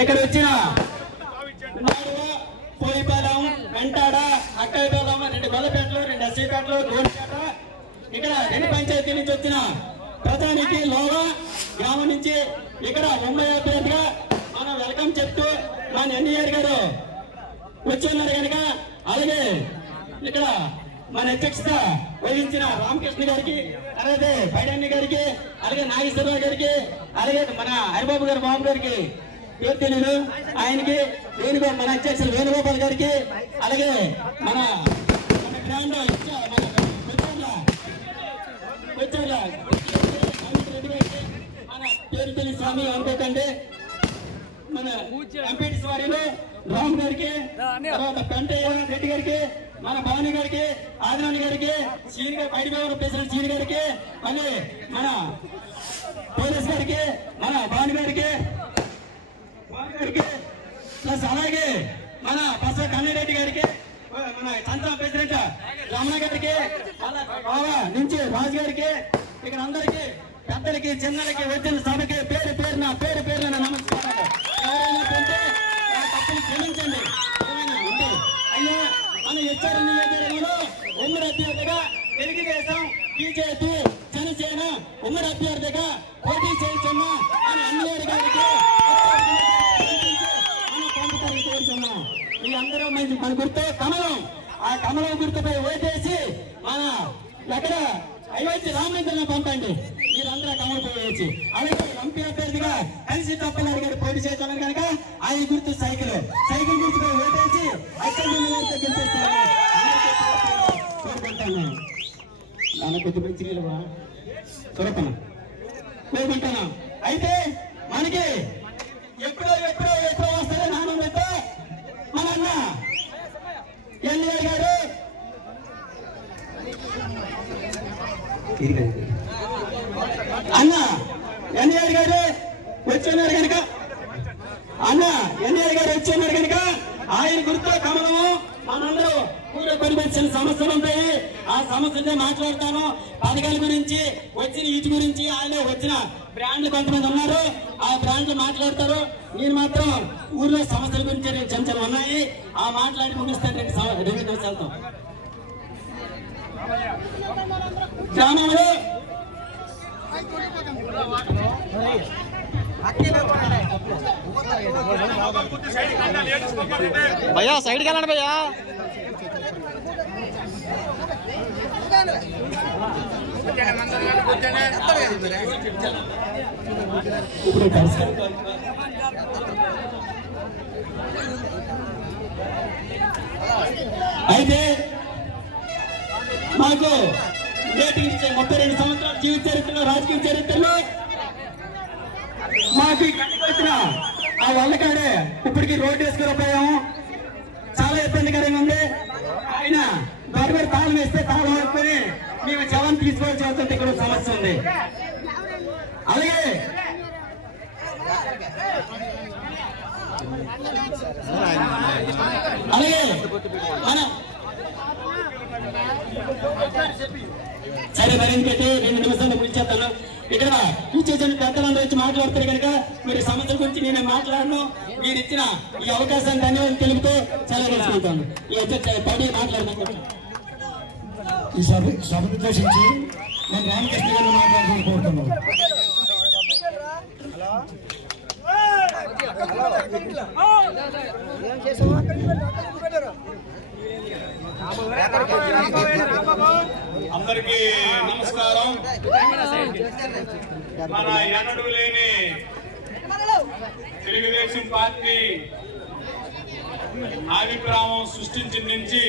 ఇక్కడ వచ్చిన పోయిపాలెం, వెంటాడ, అక్కయ్యపాలెం, 2 గొల్లపేటలు, 2 ఎస్సీపేటలు, గోడిపేట, ఇక్కడ 2 పంచాయతీ నుంచి వచ్చిన ప్రధానికి లోవా గ్రామం నుంచి ఇక్కడ ముంబై అభ్యర్థిగా మనం వెల్కమ్ చెప్తూ మన ఎన్టీఆర్ గారు వచ్చి ఉన్నారు కనుక, అలాగే ఇక్కడ మన అధ్యక్షత వహించిన రామకృష్ణ గారికి, అలాగే పైడన్ని గారికి, అలాగే నాగేశ్వరరావు గారికి, అలాగే మన హరిబాబు గారు బాబు గారికి పేరు తెలియదు ఆయనకి, మన అధ్యక్షులు వేణుగోపాల్ గారికి, అలాగే మన గ్రాండ్ మన పేరు తెలియదు స్వామి అనుకోకండి, మన ఎంపీటీ వారిలో రామ్ గారికి, తర్వాత పెంటయ్య రెడ్డి గారికి, మన భవానీ గారికి, ఆదినాని గారికి, సీని గారి బయట ప్రెసిడెంట్ సీని గారికి, మళ్ళీ మన పోలీస్ గారికి, మన భవానీ గారికి ప్లస్ అలాగే మన బసవ కన్నరెడ్డి గారికి, మన చంద్ర ప్రెసిడెంట్ రమణ గారికి, బాబా నుంచి రాజు గారికి, ఇక్కడ అందరికి పెద్దలకి చిన్నలకి వచ్చిన సభకి పేరు పేరున నమస్కారాలు. ఎవరైనా కొంటే తప్పులు క్షమించండి. ఏమైనా ఉంటే అయ్యా మన హెచ్చరిక నియోజకవర్గంలో ఉమ్మడి అభ్యర్థిగా తెలుగుదేశం, బీజేపీ, జనసేన ఉమ్మడి అభ్యర్థిగా పోటీ చేస్తున్నా అని అన్నివారి గారికి కోరుతున్నాం. మీ అందరూ మంచి మన గుర్తు కమలం, ఆ కమలం గుర్తుపై ఓటేసి మన ఎక్కడ అయోధ్య రామచంద్రని పంపండి. మీరందరూ కమలపై వేసి, అలాగే ఎంపీ అభ్యర్థిగా కలిసి తప్పలారి గారు పోటీ చేస్తున్నారు కనుక ఆయన గుర్తు సైకిల్ గుర్తుపై ఓటేసి అత్యంత గెలిపిస్తున్నాను కోరుకుంటాను. దాని కొద్ది మంచి కోరుకుంటాను. అయితే మనకి ఎప్పుడో వస్తుంది నాన్నతో మన అన్న ఎన్టీఆర్ గారు వచ్చిన్నారు కనుక ఆయన గుర్తు కమలము. మనందరూ కొనిపెట్టిన సమస్యలు ఉంటాయి, ఆ సమస్యలతో మాట్లాడతాను. పథకాల గురించి, వచ్చిన వీటి గురించి, ఆయన వచ్చిన బ్రాండ్లు కొంతమంది ఉన్నారు, ఆ బ్రాండ్లు మాట్లాడతారు. నేను మాత్రం ఊర్లో సమస్యల గురించి చంచలు ఉన్నాయి, ఆ మాట్లాడి ముగిస్తాను 2 నిమిషాలతో. గ్రామంలో భయ్యా సైడ్కి వెళ్ళండి భయ్యా. అయితే మాకు 32 సంవత్సరాల జీవిత చరిత్రలో, రాజకీయ చరిత్రలో మాకు వచ్చిన ఆ వాళ్ళకాడే ఇప్పటికి రోడ్డు వేసుకుపోయాము. చాలా ఇబ్బందికరంగా ఉంది. ఆయన గవర్నమెంట్ తాళం వేస్తే తాళం వేసుకొని మేము జవాన్ తీసుకోవాల్సి వస్తుంది. ఇక్కడ సమస్య ఉంది. అలాగే మనం సరే మరి ఎందుకంటే 2 నిమిషాలు పిలిచేస్తాను. ఇక్కడ కూర్చొని పెద్దలందరూ వచ్చి మాట్లాడతారు కనుక మీరు సమస్యల గురించి నేను మాట్లాడను. మీరు ఇచ్చిన ఈ అవకాశాన్ని ధన్యవాదాలు తెలుపుతూ సెలవు తీసుకుంటాను. ఈ పడి మాట్లాడమని ఈ సభను ఉద్దేశించి నేను రామకృష్ణ గారిని మాట్లాడుతూ కోరుతున్నాను. అందరికీ నమస్కారం. మన ఎన్నడూ లేని తెలుగుదేశం పార్టీ ఆవిర్భావం సృష్టించిన నుంచి